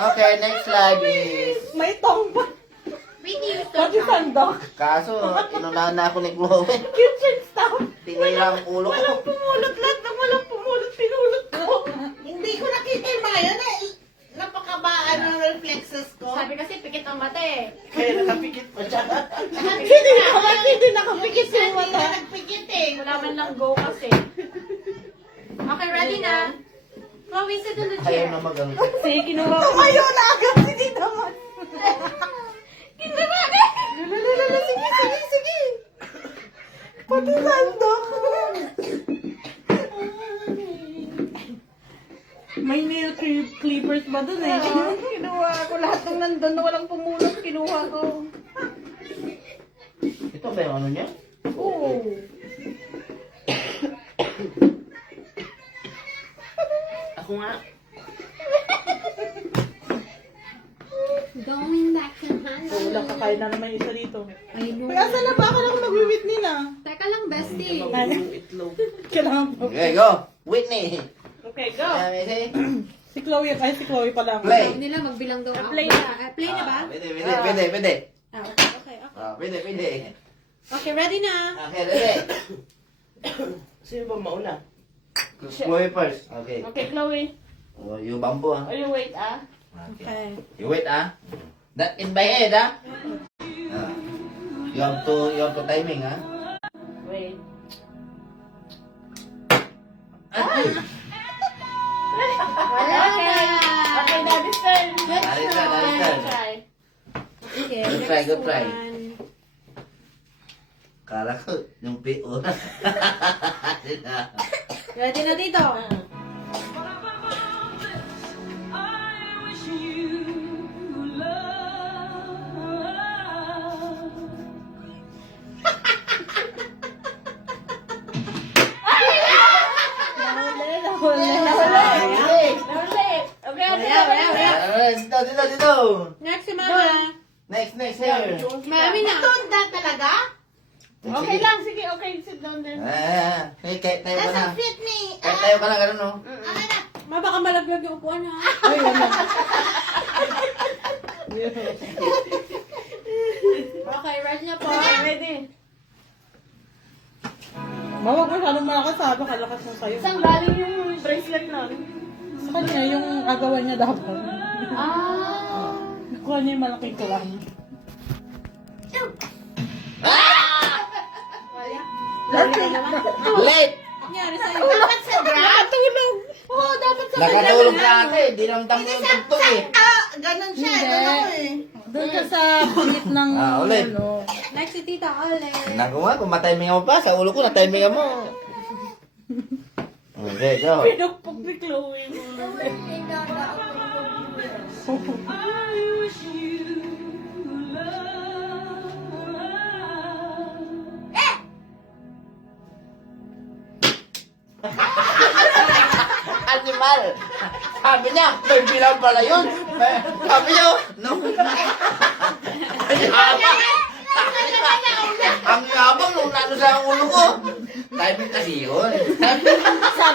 Okay, next slide is... May tong pa. Pati sandok. Kaso, inunahan na ako ni Chloe. Kitchen stuff. Tinira ang ulo ko. Walang pumulot lahat ng walang pumulot. Pinulot ko. Hindi ko nakita yung mga yun eh. Napakabaan ng reflexes ko. Sabi kasi pikit ang mata eh. Kaya nakapikit pa siya. Hindi nakapikit yung Hindi mata. na nagpikit eh. Wala man lang go kasi. Okay, ready na? Chloe, sit on the Ayaw chair. na mag-ano. Sige, kinuha ko. Ayaw na agad. Hindi naman. Sige. Pati sandok. May nail clippers ba dun eh? Kinuha ko lahat ng nandun na walang pumulot. Kinuha ko. Ito ba yung ano niya? Oo. Ako nga. Going back to Hana. Wala kakain na naman isa dito. I know. May asa na ba ako lang mag-Whitney na? Teka lang, bestie. Itlog. Kailangan po. Okay, go. Whitney. Okay, go. Say. Si Chloe, ay si Chloe pala. Play. Sabi nila magbilang daw ako. Play na. Play na ba? Pwede. Ah, okay. Pwede. Okay, ready na. Okay, ready. Sino ba mauna? Chloe first. Okay. Okay, Chloe. Oh, you bamboo ah. Are you wait ah? Okay. You wait ah. That in my head ah. You have to timing ah. Wait. Wala na. Okay, daddy's turn. Good Daddy's try. turn. Try. Okay, Good try, next good try. one. Kala ko yung PO na. Ready na dito. Dito. Next si Mama. Next here. Mami na. Tunda talaga? Okay lang, sige, okay, sit down then. Hey, tayo ka na. Nasa fit ni... Tayo ka na, ganun no? Ano na? Ma, baka malaglag yung upuan ha. Ay, wala. Okay, ready na po. Ready. Mawag masyadong malakas ha, baka lakas ng sayo. Saan galing yung bracelet nun? Sa kanya, yung agawan niya dapat. Ah. Nakuha niya yung malaking kulang. Late! Nangyari sa'yo. Dapat sa drag? Nakatulog! Oo, dapat sa Nakatulog na ate. Di naman tanggal ang tugtog eh. Ganon siya. Hindi. Ganon eh. Doon ka sa bilit ng ulit. ano. Next si Tita Ole. Nagawa, kung matimingan mo pa, sa ulo ko, natimingan mo. Okay, go. Pinukpok ni Chloe mo. Animal! Sabi niya, may bilang pala yun. Sabi niya, no. Ang yabang nung nano sa ulo ko. Timing kasi yun. Sabi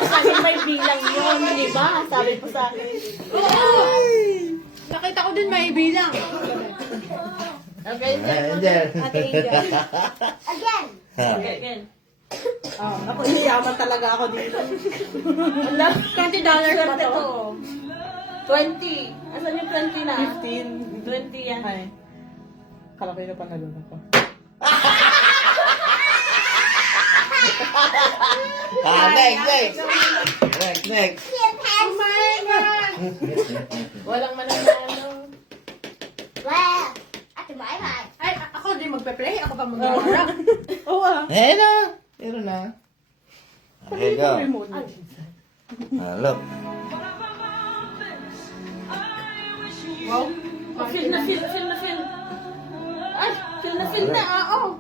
sa akin may bilang yun, di ba? Sabi po sa akin. Nakita ko din may bilang. Okay, Angel. Ate Angel. Again. okay, again. Oh, ako iyaman talaga ako dito. Wala, $20 pa to. 20. Asan yung 20 na? 15. 20 yan. Ay. Kala ko yun na panalo ako. Next. Oh my God! Walang mananalo. Well, ate bye-bye. Ay, ako din magpe-play. Ako pa mag-aarap. Oo ah. Eh na. Pero na. Okay, go. Remote. Look. Wow. Oh, feel na. Ay, feel na. Oo.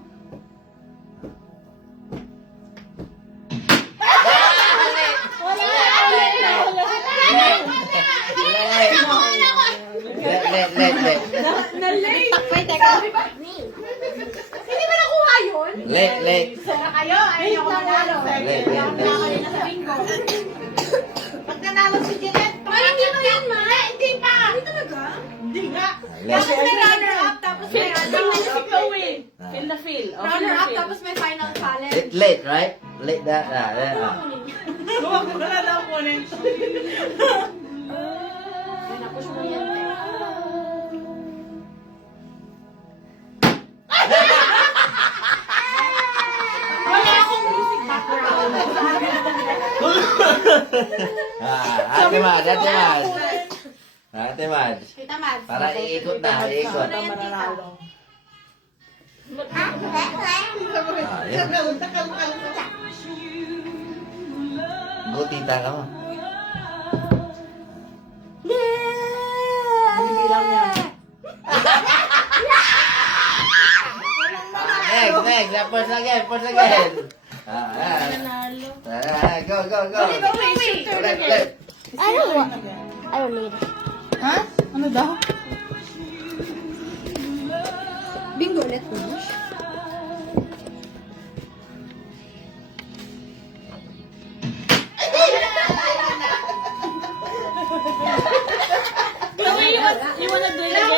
Let. Na-late. Takpay, teka. Hindi ba nakuha yun? Let. Sana kayo. Ayaw ko manalo. Let. Kaya kayo nasa bingo. Pag nanalo si Jeanette, Ay, hindi mo yan, Ma. hindi pa. Hindi talaga. Tapos may runner-up, tapos may ano. Feel the feel. Oh, feel the Runner-up, feel. tapos may final challenge. Late, right? Late that. Huwag mo na lang kunin. Yun, napush mo yan, te. Wala akong music background. Ate Mad, Ate Mad. Ate Mad. Kita, Mads. Para iikot na, iikot. Ito mananalo. Yan. Go, tita ka mo. Bibilang niya. Next. First again. Go. Left. I don't need it. Ha? Ano daw? Bingo ulit finish. Chloe, you wanna do it again?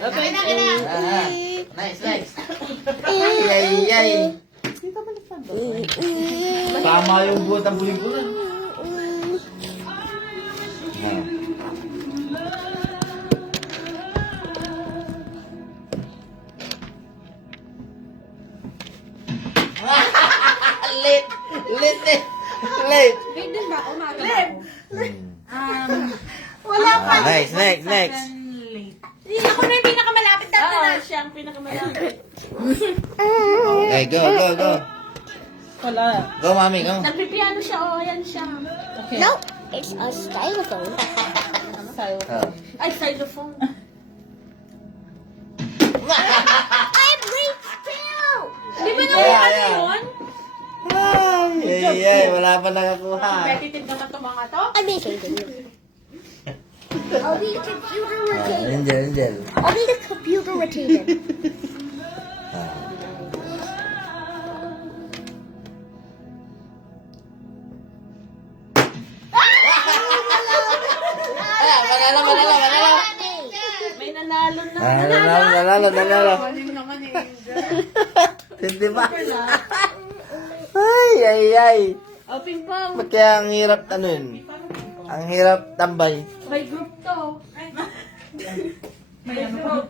Okay. Nice. Yay. Tama yung buhat ang buling-bulan. Late. Late din ba? Umaga ba ako? Wala pa. Next. Ako na yung pinakamalapit na Oo, na. siya ang pinakamalapit. Okay, go. Wala. Go, mami, go. Nagpipiano siya, oh, ayan siya. Okay. No, it's a styrofoam. Ay, xylophone. I'm late still. Di ba Yeah, naman yeah. yun? Yay, wala pa nakakuha. Competitive naman itong mga to. I'm making it. I'll be computer rotated. Angel. I'll be the computer rotated. Manalo. May nanalo na. Nanalo. Hindi mo naman eh. Hindi ba? Ay. Oh, ping pong. Ba't kaya ang hirap ano yun? Ang hirap tambay. May group to.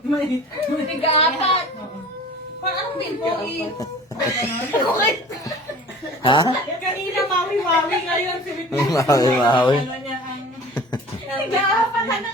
May tiga-apat. Parang ping pong Ha? Kanina mawi-mawi ngayon. Mawi. Ano niya ang tiga-apat na